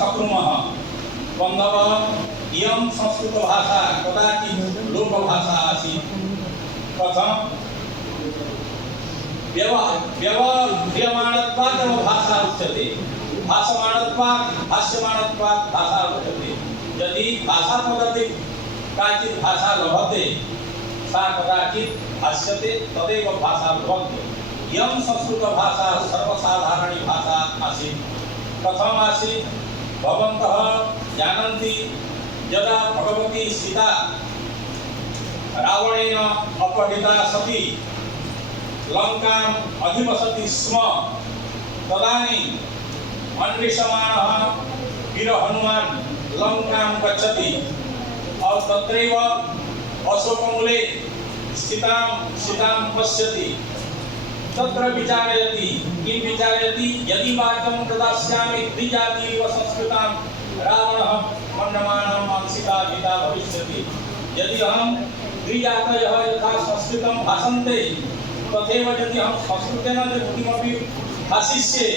सकृमः बन्धव इयं संस्कृतभाषा कदाचित् लोकभाषा आसीत्। कथं व्यवह्रियमाणत्वात् भाषा उच्यते, भाषमाणत्वात् भाष्यमाणत्वात् भाषा उच्यते। यदि भाषा पद्धति काचित् भाषा लभते सा कदाचित् भाष्यते, तदेव भाषा लभते। इयं संस्कृतभाषा सर्वसाधारणी भाषा आसीत्। कथम् आसीत् भवन्तः जानन्ति, यदा भगवती सीता रावणेन अपहृता सती लङ्काम् अधिवसति स्म, तदानीम् अन्वेषमाणः वीरहनुमान् लङ्कां गच्छति और तत्रैव अशोकमूले सीतां पश्यति। तत्र विचारयति, किं विचारयति, यदि वाक्यं प्रदास्यामि द्विजातिव संस्कृतां रावणः मन्यमानं मां सीता गीता भविष्यति। यदि अहं द्विजातयः यथा संस्कृतं भाषन्ते तथैव यदि अहं संस्कृतेन किमपि भाषिष्ये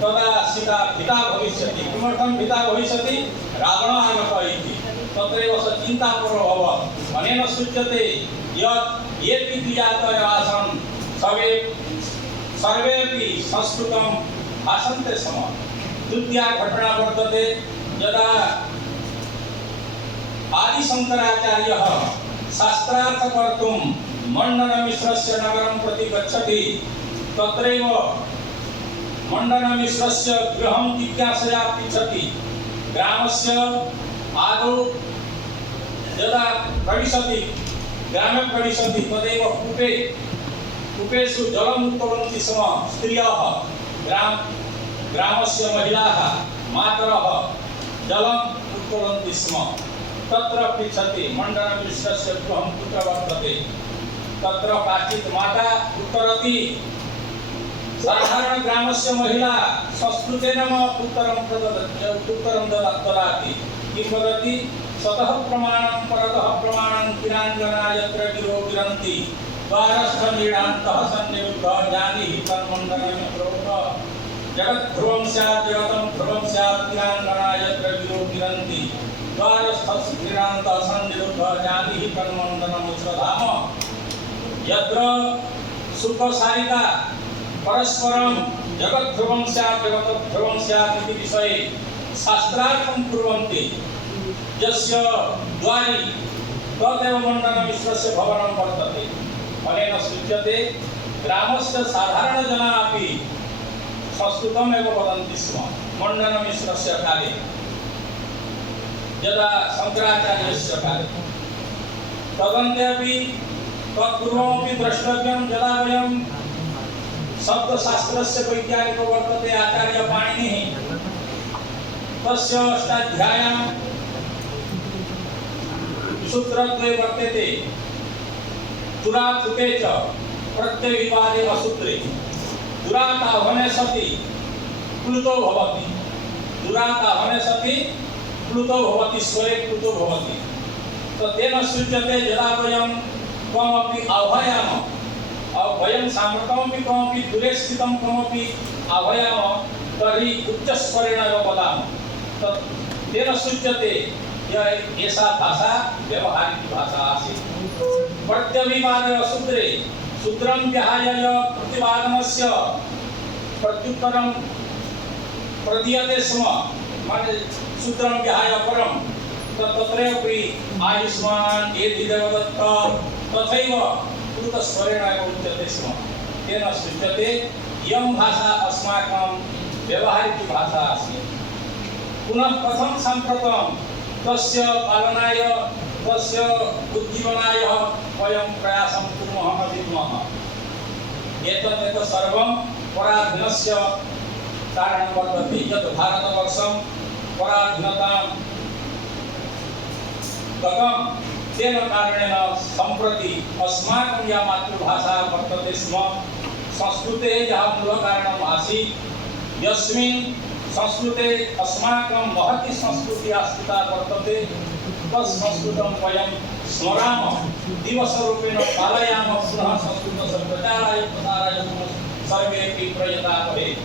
तदा सीता भीता भविष्यति। किमर्थं भीता भविष्यति? रावणः आगतः इति। तत्रैव स चिन्तापरो अभवत्। अनेन सूच्यते यत् येऽपि द्विजातयः आसन् सर्वेपि संस्कृतं भाषन्ते स्म। द्वितीया घटना वर्तते, यदा आदिशङ्कराचार्यः शास्त्रार्थ कर्तुं मण्डनमिश्रस्य नगरं प्रति गच्छति। तत्रैव मण्डनमिश्रस्य गृहं जिज्ञासया पृच्छति। ग्रामस्य आदौ यदा प्रविशति, ग्रामे प्रविशति, तदेव कूपेषु जलम् उत्कुर्वन्ति स्म स्त्रियः। ग्रामस्य महिलाः मातरः जलम् उत्कुर्वन्ति स्म। तत्र पृच्छति मण्डनमिश्रस्य गृहं कुत्र वर्तते। तत्र काचित् माता उत्तरति। साधारण ग्रामस्य महिला संस्कृतेन उत्तरं ददाति। किं वदति? सतः प्रमाणं परतः प्रमाणं किराङ्गना यत्र गिरो गिरन्ति द्वारस्थनीडान्तः सन्निरुद्धः जानीहि तन्मण्डनं प्रोक्तः। जगद्ध्रुवं स्यात् जगतं ध्रुवं स्यात् किराङ्गना यत्र गिरो गिरन्ति द्वारस्थनीडान्तः सन्निरुद्धः जानीहि तन्मण्डनं श्रधाम। यत्र सुखसारिता परस्परं जगद्ध्रुवं स्यात् जगतध्रुवं स्यात् इति विषये शास्त्रार्थं कुर्वन्ति यस्य द्वारि तदेव मण्डनमिश्रस्य भवनं वर्तते। अनेन सूच्यते ग्रामस्य साधारणजनाः अपि संस्कृतमेव वदन्ति स्म। मण्डनमिश्रस्य काले, यदा शङ्कराचार्यस्य काले, तदन्ते अपि तत्पूर्वमपि द्रष्टव्यं, यदा वयं शब्दशास्त्रस्य वैज्ञानिको वर्तते आचार्य पाणिनिः, तस्य अष्टाध्याय्यां सूत्रद्वये वर्तते। दुरात्ते च प्रत्ययविवादे असूत्रे दुराताहने सति प्लुतो भवति। दुराताहने सति प्लुतो भवति, स्वरे प्लुतो भवति। तो तेन सूच्यते यदा वयं कमपि आह्वयामः, वयं साम्प्रतमपि कमपि दूरे स्थितं कमपि आह्वयामः तर्हि उच्चस्वरेण एव वदामः। तेन सूच्यते एषा भाषा व्यवहारिकी भाषा आसीत्। प्रत्यविवादे सूत्रे सूत्रं विहाय प्रतिवादनस्य प्रत्युत्तरं प्रदीयते स्म, माने सूत्रं विहाय परं तत्रैव आयुष्मान् एति देवदत्त तथैव प्लुतस्वरेण एव उच्यते स्म। तेन सूच्यते इयं भाषा अस्माकं व्यवहारिकी भाषा आसीत्। पुनः कथं साम्प्रतं तस्य पालनाय तस्य उज्जीवनाय वयं प्रयासं कुर्मः न विद्मः। एतत् सर्वं पराधीनस्य कारणं वर्तते। यत् भारतवर्षं पराधीनतां गतं, तेन कारणेन सम्प्रति अस्माकं या मातृभाषा वर्तते स्म, संस्कृतेः यः मूलकारणम् आसीत्, यस्मिन् संस्कृते अस्माकं महती संस्कृतिः आस्थिता वर्तते, तत्संस्कृतं वयं स्मरामः, दिवसरूपेण पालयामः। पुनः संस्कृतस्य प्रचाराय प्रसाराय सर्वेपि प्रयता भवेत्।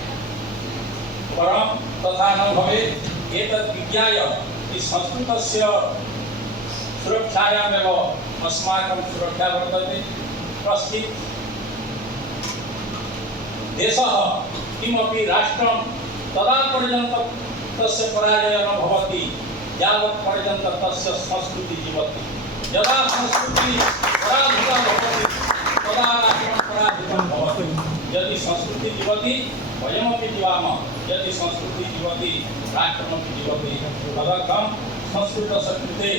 परम तथा न भवेत् एतत् विज्ञाय कि संस्कृतस्य सुरक्षायामेव अस्माकं सुरक्षा वर्तते। कश्चित् देशः किमपि राष्ट्रं तदा पर्यन्तं तस्य पराजयः न भवति यावत् पर्यन्तं तस्य संस्कृतिः जीवति। यदा संस्कृतिः पराजिता भवति तदा राष्ट्रं पराजितं भवति। यदि संस्कृतिः जीवति वयमपि जीवामः, यदि संस्कृतिः जीवति राष्ट्रमपि जीवति। तदर्थं संस्कृतस्य कृते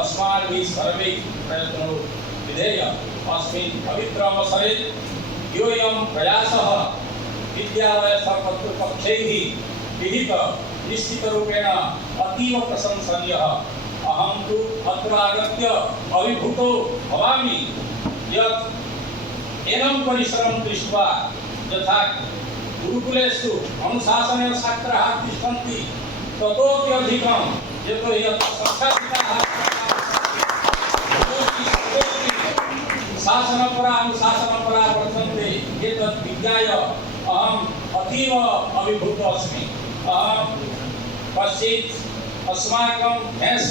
अस्माभिः सर्वैः प्रयत्नो विधेय। अस्मिन् पवित्रावसरे योऽयं प्रयासः विद्यालयकर्तृपक्षैः विहितः निश्चितरूपेण अतीव प्रशंसनीयः। अहं तु अत्र आगत्य अभिभूतो भवामि यत् एनं परिसरं दृष्ट्वा यथा गुरुकुलेषु अनुशासनेन छात्राः तिष्ठन्ति ततोपि अधिकं यतोहि अत्र संस्कारिताः शासनपरा अनुशासनपरा वर्तन्ते। एतत् विज्ञाय अहम् अतीव अभिभूतो अस्मि। अहं कश्चित् अस्माकं भेष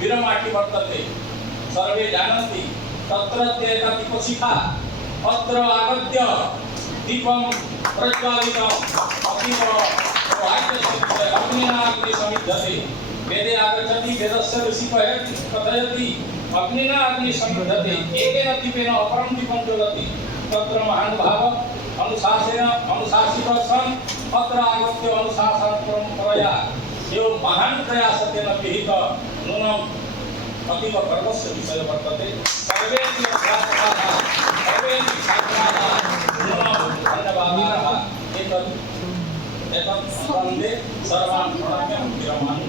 विरमाटि वर्तते, सर्वे जानन्ति। तत्रत्य एका दीपशिखा अत्र आगत्य दीपं प्रज्वालितम् अतीव सौभाग्यस्य अग्निना अग्निः समिद्धते। वेदे आगच्छति, वेदस्य ऋषिः कथयति अग्निना अग्निः समिद्धते, एकेन दीपेन अपरं दीपं ज्वलति। तत्र महानुभावः अनुशासितः सन् अत्र आगत्य अनुशासनपरम्परया एवं महान् प्रयासेन विहितः नूनम् अतीव गर्वस्य विषयः वर्तते। सर्वेपि छात्राः सर्वेपि छात्राः नूनं धन्यवादाः। एतत् सम्बन्धे सर्वान् प्रणम्य विरमामि।